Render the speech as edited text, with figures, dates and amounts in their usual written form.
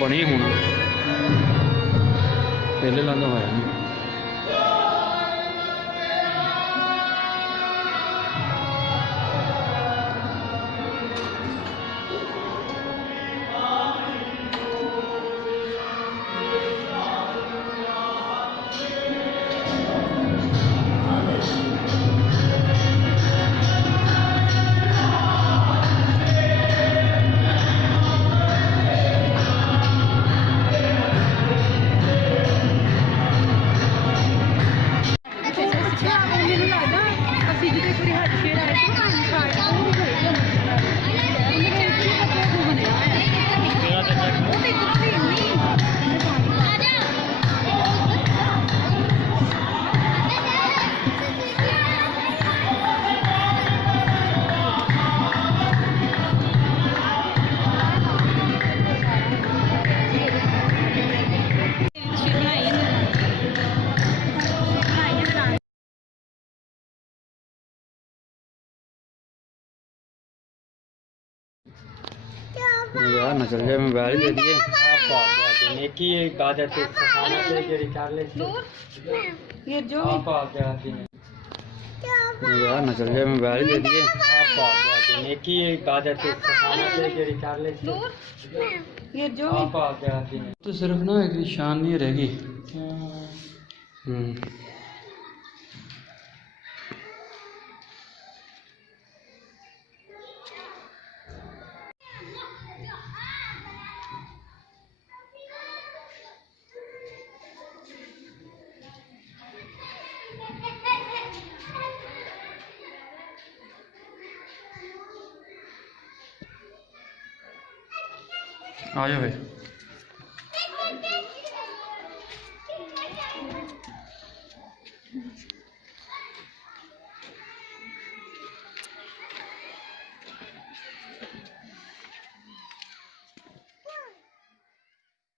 बने होना पहले लादा होया नहीं। यार ना चल जाए मोबाइल दे दिए आप नेकी इबादत खाना से जेरी कर ले ये जो आप आ गया यार ना चल जाए मोबाइल दे दिए आप आ गया नेकी इबादत खाना से जेरी कर ले ये जो आप आ गया तो सिर्फ ना एक निशान नहीं रहेगी। आ जाओ भाई।